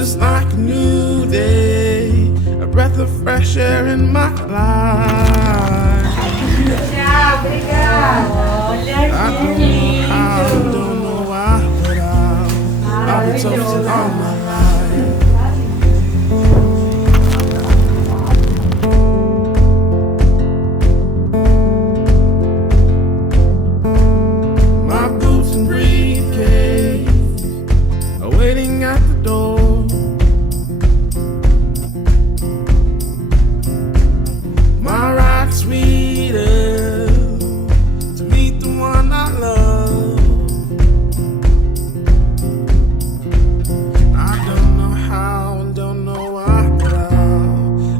just like a new day, a breath of fresh air in my life. Tchau, obrigada. Olha que lindo. Don't know why, but I'll be toasting all my life. My boots and briefcase are waiting at the door. My ride sweeter to meet the one I love. I don't know how and don't know why, but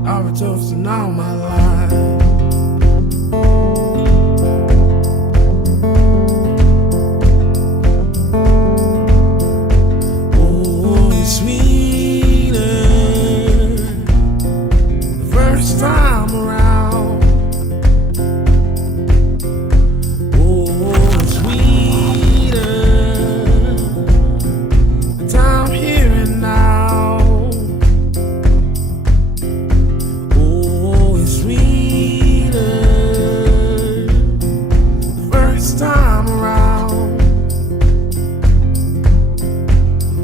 I'll be toasting all my life. Oh, it's sweeter the first time around. Oh, it's sweeter the time here and now. Oh, it's sweeter the first time around.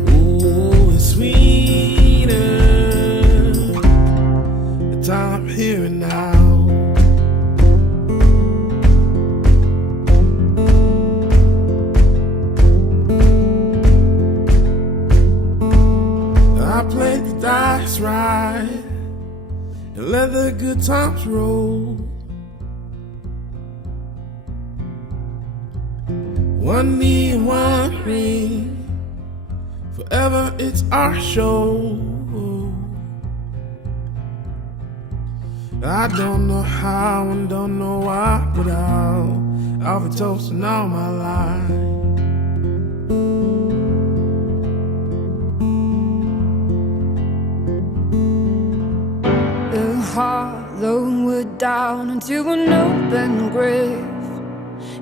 Oh, it's sweeter the time here and now. I played the dice right and let the good times roll. One knee and one ring, forever it's our show. I don't know how and don't know why, but I'll be toasting all my life. The hollow wood down into an open grave.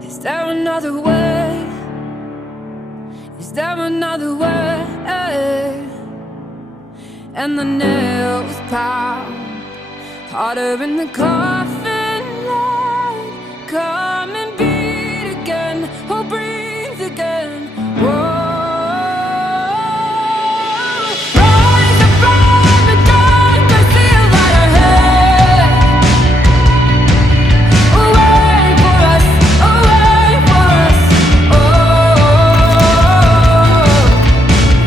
Is there another way? Is there another way? And the nails pound harder in the coffin light. Come and beat again, oh breathe again. Whoa. Rise up from the dark, I see a light ahead. Wait for us, wait for us. Oh,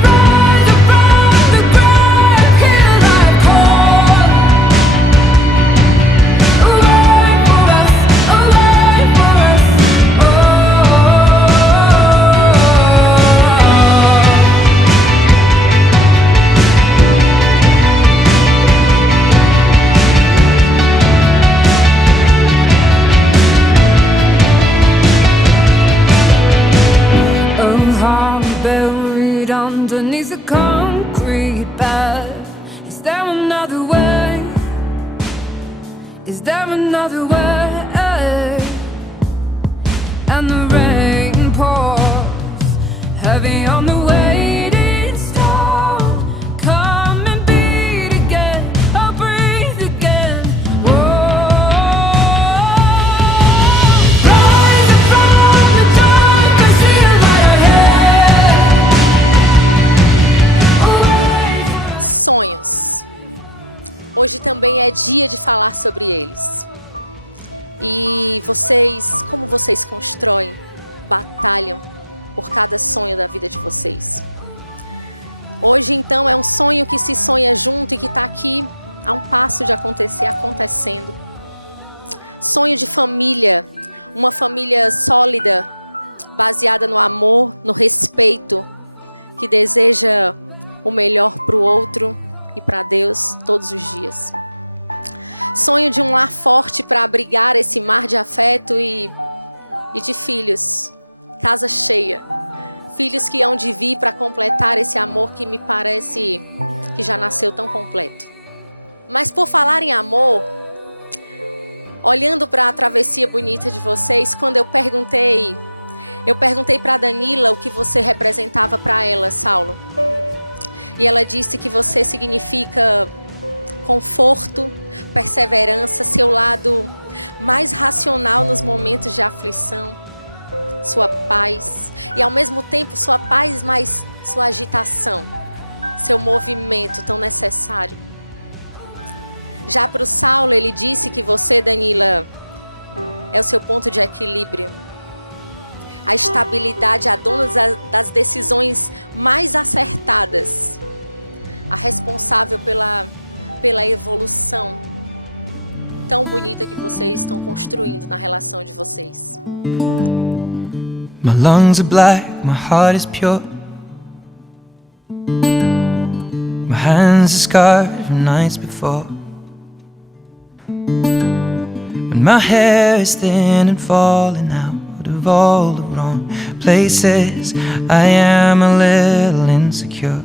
rise up from the grave, hear life call. Wait for us, wait for us. Oh. Oh, how buried underneath a concrete bed. Is there another way? Is there another way? And the rain pours heavy on the waiting stone. Come and beat again, oh breathe again. Whoa. Rise up from the dark, I see a light ahead. Wait for us. lungs are black, my heart is pure. My hands are scarred from nights before. When my hair is thin and falling out of all the wrong places, I am a little insecure.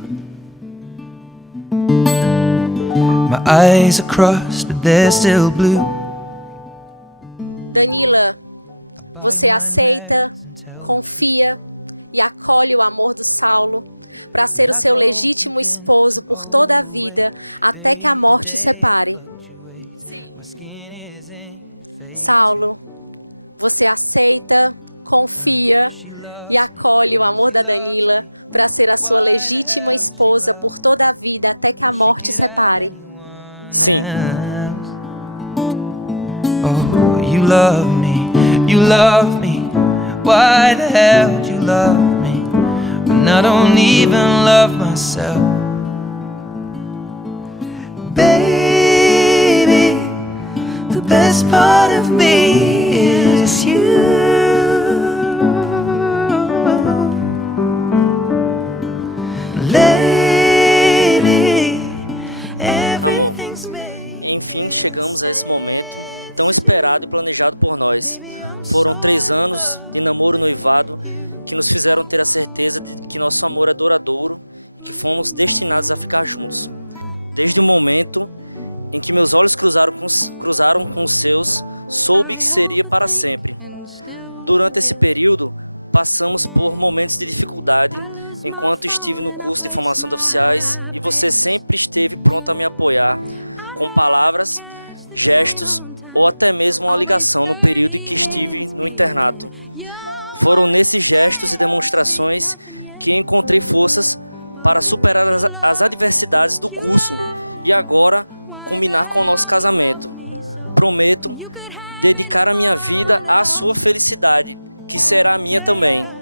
My eyes are crossed, but they're still blue. I bite my nails and tell the truth. And I go from thin to overweight. Day to day it fluctuates. My skin isn't fading too. She loves me, she loves me. Why the hell she loves me? She could have anyone else. Oh, you love me, you love me. Why the hell would you love me when I don't even love myself? Baby, the best part of me is you. Lately, everything's making sense too. Baby, I'm so in love with you. I overthink and still forget. I lose my phone and I place my bets. I never catch the train on time. Always 30 minutes feeling you're worth it. See nothing yet. But you love me, you love me. Why the hell you love me so when you could have anyone else? Yeah, yeah,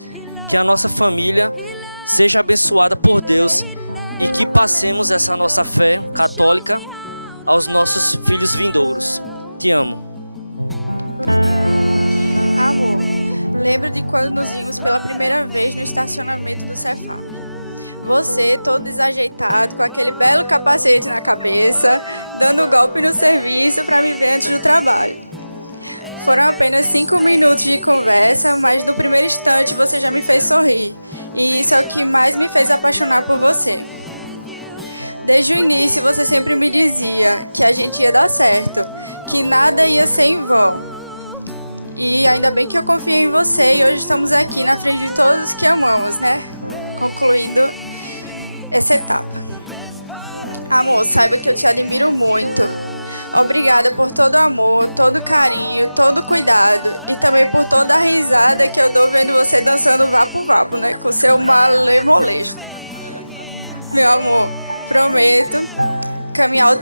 he loves me, and I bet he never lets me go, and shows me how to love myself. 'Cause baby, the best part of me is you. Lately, everything's making sense too. Baby, I'm so in love with you, yeah. Baby, the best part of me is you. Lately, everything's making sense too.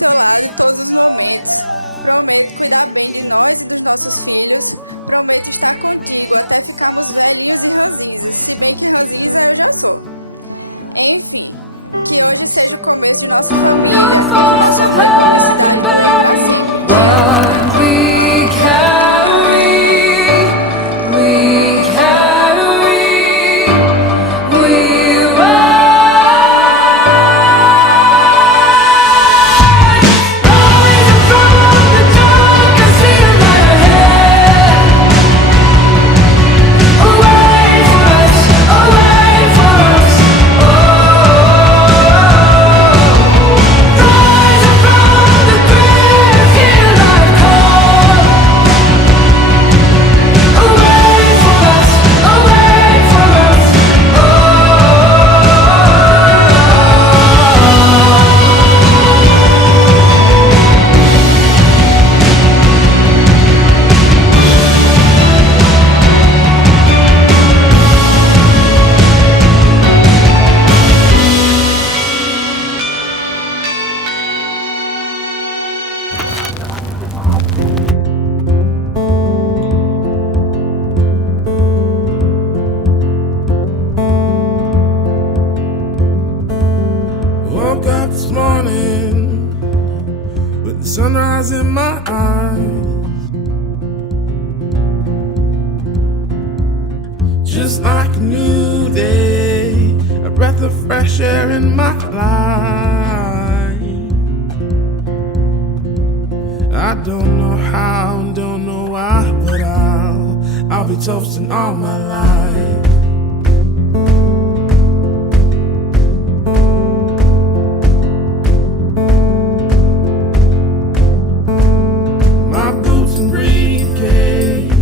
Baby, I'm so in love with you. Oh, baby, I'm so in love with you. Baby, I'm so in love. No force of love can bury what we carry. We carry. We rise. Rising from the dark, I see a light ahead. A way for us, a way for us. Oh, rising from the grave, hear life call. A way for us, a way for us. Oh. Woke up this morning with the sunrise in my eyes. just like a new day, a breath of fresh air in my life. I don't know how, don't know why, but I'll be toasting all my life. My boots and briefcase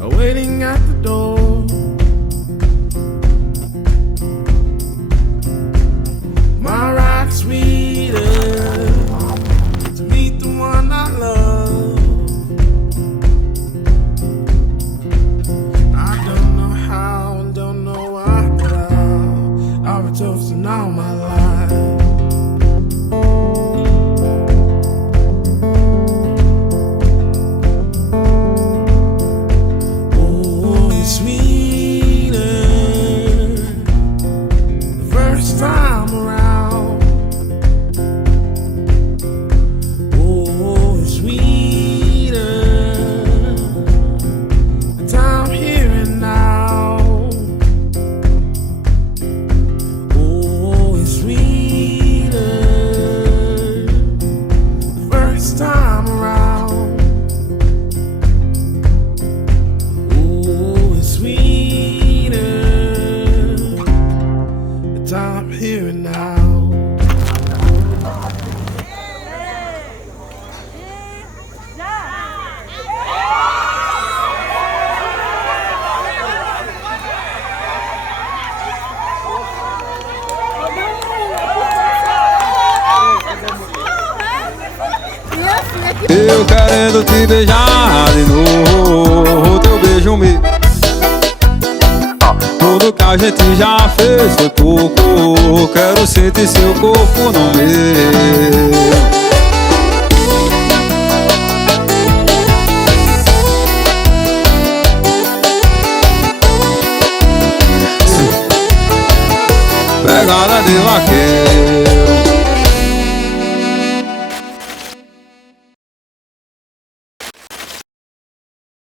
are waiting at the door. My ride sweeter to meet the one I love. I don't know how and don't know why, but I'll be toasting all my life. Oh, it's sweeter the first time around. Oh, it's sweeter the time here and now. Oh, it's sweeter the first time around. Oh, it's sweeter the time here and now. Eu querendo te beijar de novo, teu beijo me... Tudo que a gente já fez foi pouco, quero sentir seu corpo no meu. Pegada de vaqueiro.